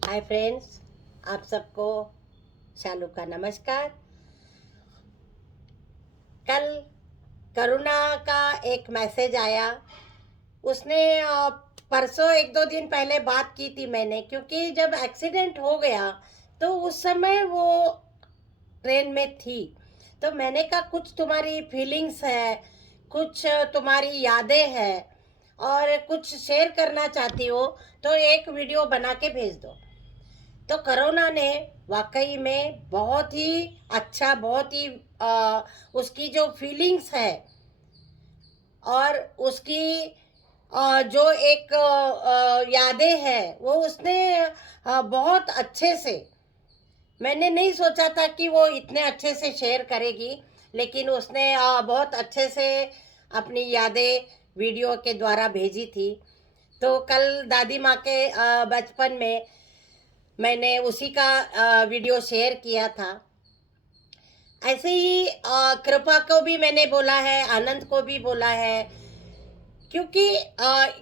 Hi friends, आप सबको शालू का नमस्कार। कल करुणा का एक मैसेज आया। उसने परसों एक दो दिन पहले बात की थी मैंने, क्योंकि जब एक्सीडेंट हो गया तो उस समय वो ट्रेन में थी। तो मैंने कहा कुछ तुम्हारी फीलिंग्स है, कुछ तुम्हारी यादें हैं और कुछ शेयर करना चाहती हो तो एक वीडियो बना के भेज दो। तो करोना ने वाकई में बहुत ही अच्छा, बहुत ही उसकी जो फीलिंग्स है और उसकी जो एक यादें हैं वो उसने बहुत अच्छे से, मैंने नहीं सोचा था कि वो इतने अच्छे से शेयर करेगी, लेकिन उसने बहुत अच्छे से अपनी यादें वीडियो के द्वारा भेजी थी। तो कल दादी माँ के बचपन में मैंने उसी का वीडियो शेयर किया था। ऐसे ही कृपा को भी मैंने बोला है, आनंद को भी बोला है, क्योंकि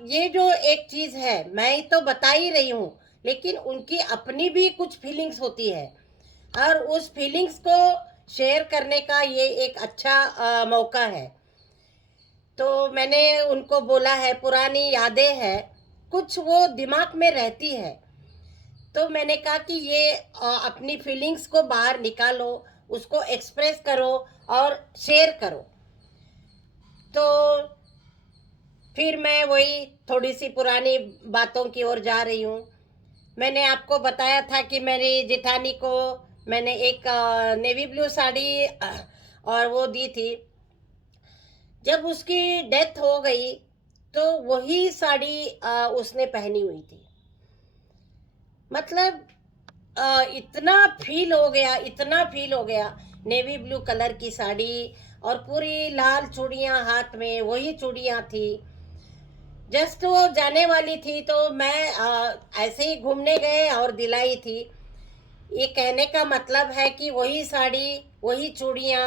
ये जो एक चीज़ है मैं तो बता ही रही हूँ, लेकिन उनकी अपनी भी कुछ फीलिंग्स होती है और उस फीलिंग्स को शेयर करने का ये एक अच्छा मौका है। तो मैंने उनको बोला है, पुरानी यादें हैं, कुछ वो दिमाग में रहती है। तो मैंने कहा कि ये अपनी फीलिंग्स को बाहर निकालो, उसको एक्सप्रेस करो और शेयर करो। तो फिर मैं वही थोड़ी सी पुरानी बातों की ओर जा रही हूँ। मैंने आपको बताया था कि मेरी जेठानी को मैंने एक नेवी ब्लू साड़ी और वो दी थी। जब उसकी डेथ हो गई तो वही साड़ी उसने पहनी हुई थी। मतलब इतना फील हो गया, इतना फील हो गया। नेवी ब्लू कलर की साड़ी और पूरी लाल चूड़ियां, हाथ में वही चूड़ियां थी। जस्ट वो जाने वाली थी तो मैं ऐसे ही घूमने गए और दिलाई थी। ये कहने का मतलब है कि वही साड़ी, वही चूड़ियां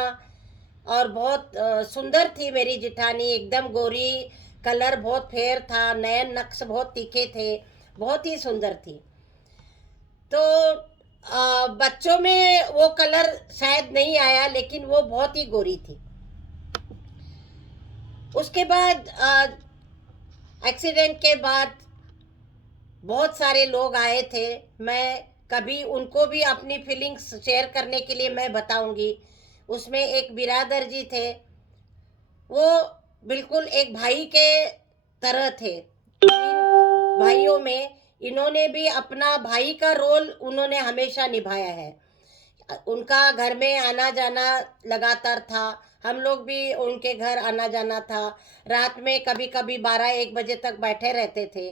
और बहुत सुंदर थी मेरी जिठानी, एकदम गोरी, कलर बहुत फेयर था, नयन नक्श बहुत तीखे थे, बहुत ही सुंदर थी। तो बच्चों में वो कलर शायद नहीं आया, लेकिन वो बहुत ही गोरी थी। उसके बाद एक्सीडेंट के बाद बहुत सारे लोग आए थे। मैं कभी उनको भी अपनी फीलिंग्स शेयर करने के लिए मैं बताऊंगी। उसमें एक बिरादर जी थे, वो बिल्कुल एक भाई के तरह थे। इन भाइयों में इन्होंने भी अपना भाई का रोल उन्होंने हमेशा निभाया है। उनका घर में आना जाना लगातार था, हम लोग भी उनके घर आना जाना था। रात में कभी कभी 12-1 बजे तक बैठे रहते थे।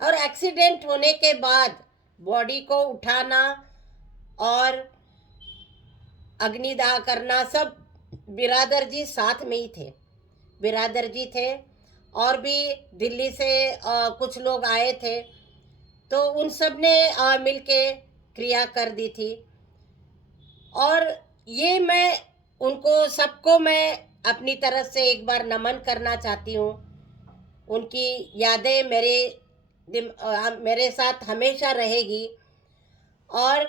और एक्सीडेंट होने के बाद बॉडी को उठाना और अग्निदाह करना सब बिरादर जी साथ में ही थे। बिरादर जी थे और भी दिल्ली से कुछ लोग आए थे, तो उन सब ने मिल के क्रिया कर दी थी। और ये मैं उनको सबको मैं अपनी तरफ से एक बार नमन करना चाहती हूँ। उनकी यादें मेरे साथ हमेशा रहेगी। और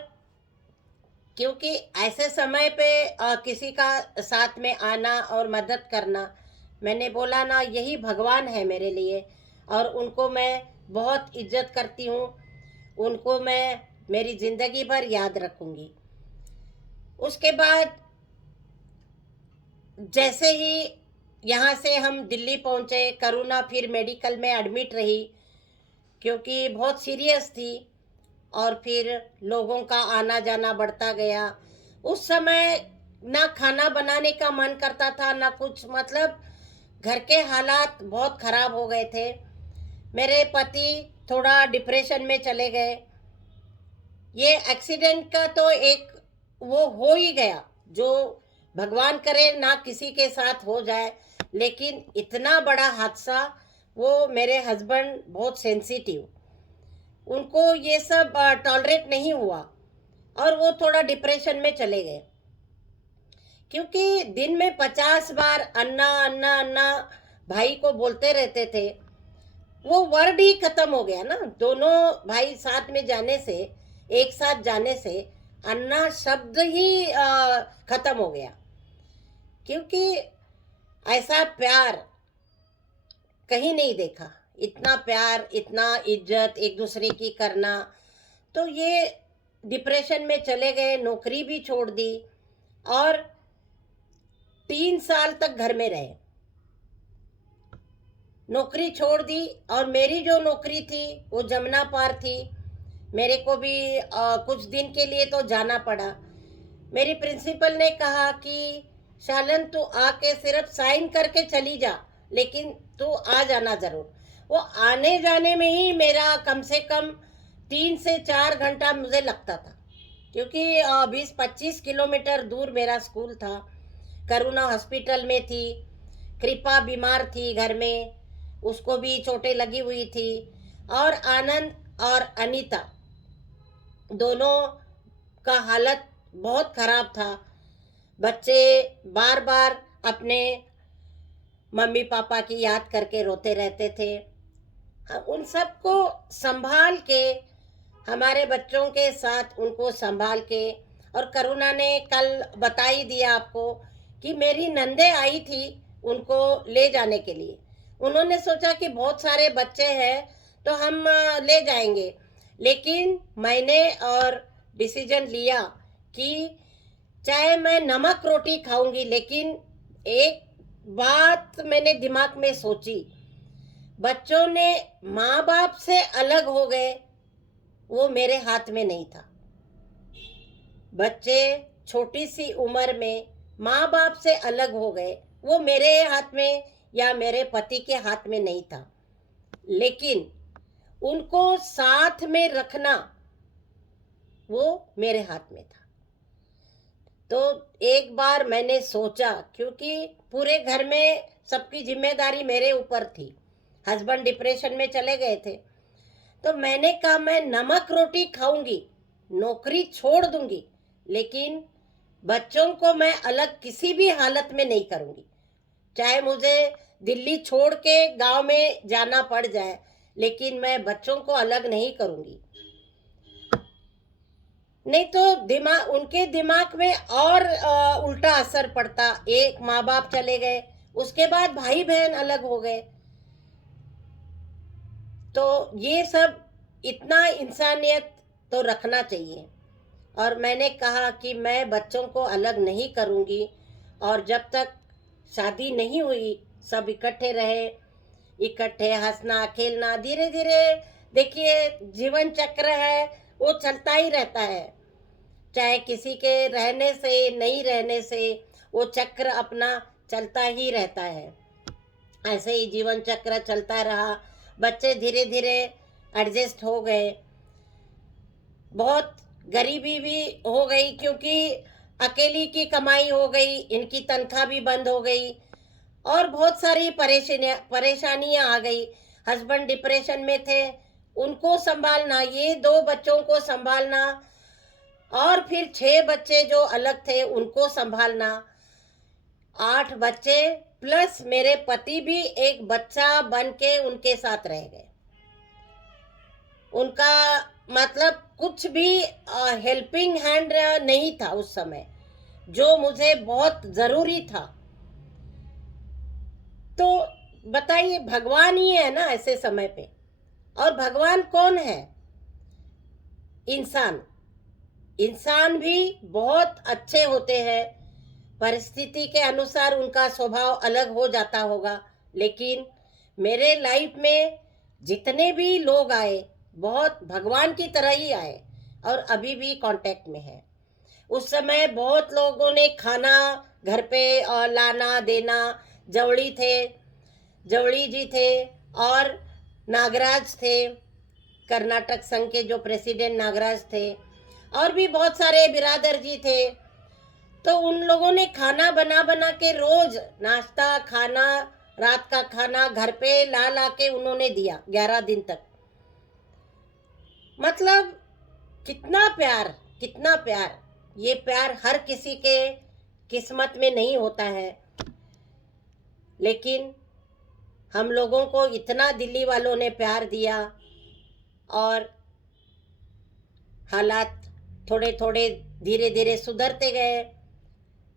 क्योंकि ऐसे समय पे किसी का साथ में आना और मदद करना, मैंने बोला ना, यही भगवान है मेरे लिए। और उनको मैं बहुत इज्जत करती हूँ, उनको मैं मेरी ज़िंदगी भर याद रखूँगी। उसके बाद जैसे ही यहाँ से हम दिल्ली पहुँचे, करुणा फिर मेडिकल में एडमिट रही, क्योंकि बहुत सीरियस थी। और फिर लोगों का आना जाना बढ़ता गया। उस समय ना खाना बनाने का मन करता था ना कुछ, मतलब घर के हालात बहुत खराब हो गए थे। मेरे पति थोड़ा डिप्रेशन में चले गए। ये एक्सीडेंट का तो एक वो हो ही गया, जो भगवान करे ना किसी के साथ हो जाए, लेकिन इतना बड़ा हादसा। वो मेरे हस्बैंड बहुत सेंसिटिव, उनको ये सब टॉलरेट नहीं हुआ और वो थोड़ा डिप्रेशन में चले गए। क्योंकि दिन में 50 बार अन्ना अन्ना अन्ना भाई को बोलते रहते थे। वो वर्ड ही खत्म हो गया ना। दोनों भाई साथ में जाने से, एक साथ जाने से अन्ना शब्द ही खत्म हो गया। क्योंकि ऐसा प्यार कहीं नहीं देखा, इतना प्यार, इतना इज्जत एक दूसरे की करना। तो ये डिप्रेशन में चले गए, नौकरी भी छोड़ दी और 3 साल तक घर में रहे। नौकरी छोड़ दी और मेरी जो नौकरी थी वो जमुना पार थी। मेरे को भी कुछ दिन के लिए तो जाना पड़ा। मेरी प्रिंसिपल ने कहा कि शालन तू आके सिर्फ साइन करके चली जा, लेकिन तू आ जाना ज़रूर। वो आने जाने में ही मेरा कम से कम 3 से 4 घंटा मुझे लगता था, क्योंकि 20-25 किलोमीटर दूर मेरा स्कूल था। करुणा हॉस्पिटल में थी, कृपा बीमार थी घर में, उसको भी चोटें लगी हुई थी, और आनंद और अनीता दोनों का हालत बहुत खराब था। बच्चे बार बार अपने मम्मी पापा की याद करके रोते रहते थे। हम उन सबको संभाल के, हमारे बच्चों के साथ उनको संभाल के, और करुणा ने कल बता ही दिया आपको कि मेरी नंदे आई थी उनको ले जाने के लिए। उन्होंने सोचा कि बहुत सारे बच्चे हैं तो हम ले जाएंगे, लेकिन मैंने और डिसीजन लिया कि चाहे मैं नमक रोटी खाऊंगी, लेकिन एक बात मैंने दिमाग में सोची, बच्चों ने माँ बाप से अलग हो गए, वो मेरे हाथ में नहीं था। बच्चे छोटी सी उम्र में माँ बाप से अलग हो गए, वो मेरे हाथ में या मेरे पति के हाथ में नहीं था, लेकिन उनको साथ में रखना वो मेरे हाथ में था। तो एक बार मैंने सोचा, क्योंकि पूरे घर में सबकी जिम्मेदारी मेरे ऊपर थी, हस्बैंड डिप्रेशन में चले गए थे, तो मैंने कहा मैं नमक रोटी खाऊंगी, नौकरी छोड़ दूंगी, लेकिन बच्चों को मैं अलग किसी भी हालत में नहीं करूंगी। चाहे मुझे दिल्ली छोड़ के गांव में जाना पड़ जाए, लेकिन मैं बच्चों को अलग नहीं करूंगी। नहीं तो उनके दिमाग में और उल्टा असर पड़ता। एक माँ बाप चले गए, उसके बाद भाई बहन अलग हो गए, तो ये सब, इतना इंसानियत तो रखना चाहिए। और मैंने कहा कि मैं बच्चों को अलग नहीं करूंगी, और जब तक शादी नहीं हुई सब इकट्ठे रहे, इकट्ठे हंसना खेलना, धीरे धीरे देखिए जीवन चक्र है वो चलता ही रहता है। चाहे किसी के रहने से नहीं रहने से वो चक्र अपना चलता ही रहता है। ऐसे ही जीवन चक्र चलता रहा। बच्चे धीरे धीरे एडजस्ट हो गए, बहुत गरीबी भी हो गई, क्योंकि अकेली की कमाई हो गई, इनकी तनख्वाह भी बंद हो गई, और बहुत सारी परेशानियां आ गई। हस्बैंड डिप्रेशन में थे, उनको संभालना, ये 2 बच्चों को संभालना, और फिर 6 बच्चे जो अलग थे उनको संभालना, 8 बच्चे प्लस मेरे पति भी एक बच्चा बन के उनके साथ रह गए। उनका मतलब कुछ भी हेल्पिंग हैंड नहीं था उस समय, जो मुझे बहुत जरूरी था। तो बताइए, भगवान ही है ना ऐसे समय पे। और भगवान कौन है? इंसान। इंसान भी बहुत अच्छे होते हैं, परिस्थिति के अनुसार उनका स्वभाव अलग हो जाता होगा, लेकिन मेरे लाइफ में जितने भी लोग आए बहुत भगवान की तरह ही आए, और अभी भी कांटेक्ट में है। उस समय बहुत लोगों ने खाना घर पे लाना देना, जवड़ी थे, जवड़ी जी थे, और नागराज थे, कर्नाटक संघ के जो प्रेसिडेंट नागराज थे, और भी बहुत सारे बिरादर जी थे। तो उन लोगों ने खाना बना बना के रोज नाश्ता, खाना, रात का खाना घर पे ला ला के उन्होंने दिया 11 दिन तक। मतलब कितना प्यार, कितना प्यार। ये प्यार हर किसी के किस्मत में नहीं होता है, लेकिन हम लोगों को इतना दिल्ली वालों ने प्यार दिया और हालात थोड़े थोड़े धीरे धीरे सुधरते गए,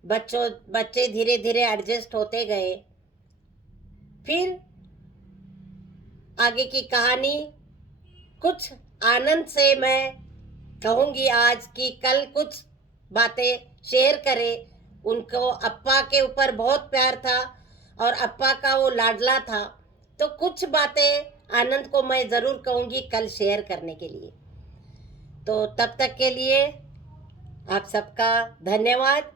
बच्चे धीरे धीरे एडजस्ट होते गए। फिर आगे की कहानी कुछ आनंद से मैं कहूँगी आज, कि कल कुछ बातें शेयर करें। उनको अप्पा के ऊपर बहुत प्यार था और अप्पा का वो लाडला था, तो कुछ बातें आनंद को मैं ज़रूर कहूँगी कल शेयर करने के लिए। तो तब तक के लिए आप सबका धन्यवाद।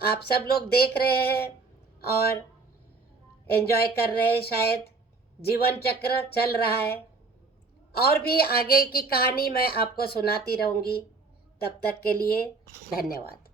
आप सब लोग देख रहे हैं और एंजॉय कर रहे हैं, शायद जीवन चक्र चल रहा है। और भी आगे की कहानी मैं आपको सुनाती रहूँगी। तब तक के लिए धन्यवाद।